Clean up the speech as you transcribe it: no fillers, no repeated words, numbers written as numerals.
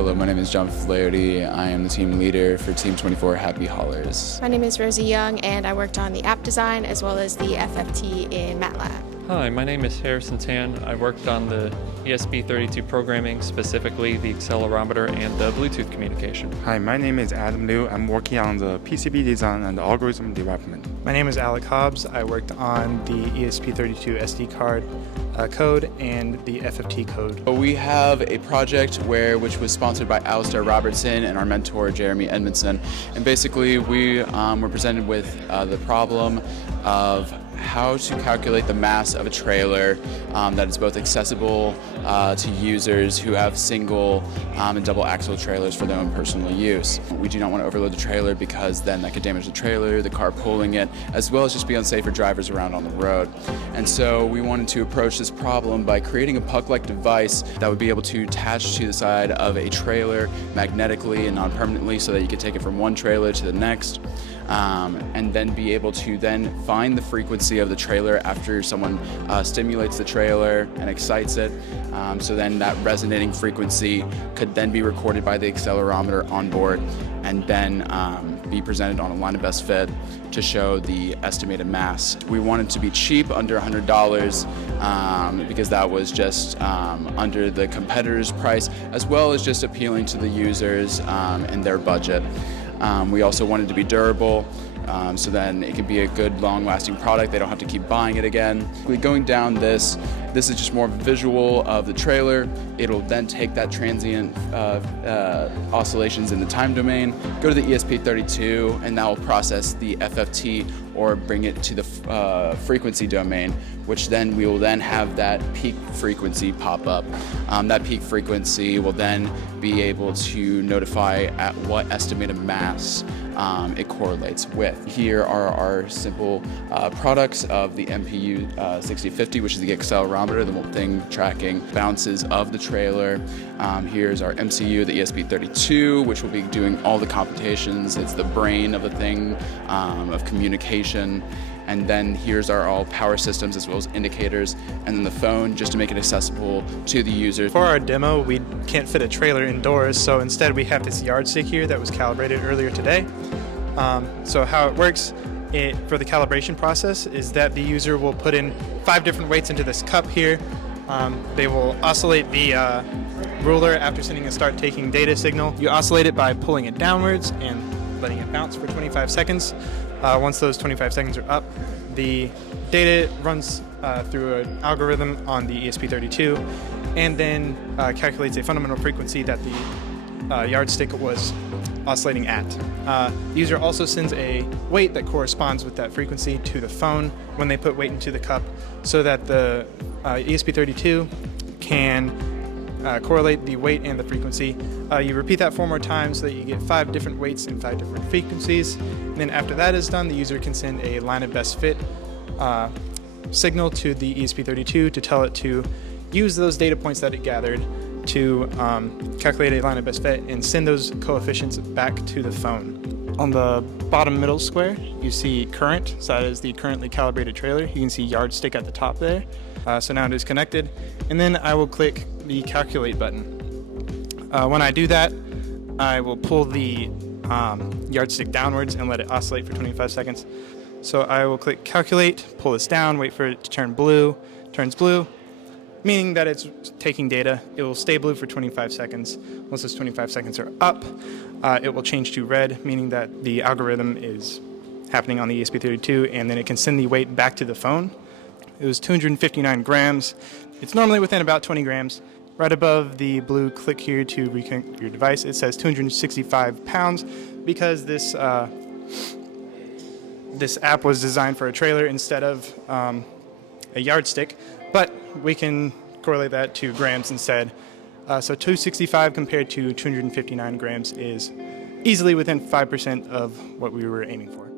Hello, my name is John Flaherty. I am the team leader for Team 24 Happy Haulers. My name is Rosie Young, and I worked on the app design as well as the FFT in MATLAB. Hi, my name is Harrison Tan. I worked on the ESP32 programming, specifically the accelerometer and the Bluetooth communication. Hi, my name is Adam Liu. I'm working on the PCB design and algorithm development. My name is Alec Hobbs. I worked on the ESP32 SD card code and the FFT code. We have a project which was sponsored by Alistair Robertson and our mentor Jeremy Edmondson, and basically we were presented with the problem of how to calculate the mass of a trailer that is both accessible to users who have single and double axle trailers for their own personal use. We do not want to overload the trailer because then that could damage the trailer, the car pulling it, as well as just be unsafe for drivers around on the road. And so we wanted to approach this problem by creating a puck-like device that would be able to attach to the side of a trailer magnetically and non-permanently so that you could take it from one trailer to the next. And then be able to then find the frequency of the trailer after someone stimulates the trailer and excites it. So then that resonating frequency could then be recorded by the accelerometer on board and then be presented on a line of best fit to show the estimated mass. We wanted to be cheap, under $100, because that was just under the competitor's price, as well as just appealing to the users and their budget. We also wanted to be durable, so then it can be a good long-lasting product. They don't have to keep buying it again. Going down this is just more visual of the trailer. It'll then take that transient oscillations in the time domain, go to the ESP32, and that will process the FFT or bring it to the frequency domain, which then we will then have that peak frequency pop up. That peak frequency will then be able to notify at what estimated mass it correlates with. Here are our simple products of the MPU 6050, which is the accelerometer, the thing tracking bounces of the trailer. Here's our MCU, the ESP32, which will be doing all the computations. It's the brain of the thing, of communication. And then here's our all power systems as well as indicators, and then the phone just to make it accessible to the user. For our demo, we can't fit a trailer indoors, so instead we have this yardstick here that was calibrated earlier today. So how it works for the calibration process is that the user will put in 5 different weights into this cup here. They will oscillate the ruler after sending a start taking data signal. You oscillate it by pulling it downwards and letting it bounce for 25 seconds. Once those 25 seconds are up, the data runs through an algorithm on the ESP32 and then calculates a fundamental frequency that the yardstick was oscillating at. The user also sends a weight that corresponds with that frequency to the phone when they put weight into the cup so that the ESP32 can correlate the weight and the frequency. You repeat that 4 more times so that you get 5 different weights and 5 different frequencies. And then after that is done, the user can send a line of best fit signal to the ESP32 to tell it to use those data points that it gathered to calculate a line of best fit and send those coefficients back to the phone. On the bottom middle square, you see current, so that is the currently calibrated trailer. You can see yardstick at the top there. So now it is connected. And then I will click the calculate button. When I do that, I will pull the yardstick downwards and let it oscillate for 25 seconds. So I will click calculate, pull this down, wait for it to turn blue, turns blue, meaning that it's taking data. It will stay blue for 25 seconds. Once those 25 seconds are up, it will change to red, meaning that the algorithm is happening on the ESP32, and then it can send the weight back to the phone. It was 259 grams. It's normally within about 20 grams. Right above the blue click here to reconnect your device, it says 265 pounds because this app was designed for a trailer instead of a yardstick, but we can correlate that to grams instead. So 265 compared to 259 grams is easily within 5% of what we were aiming for.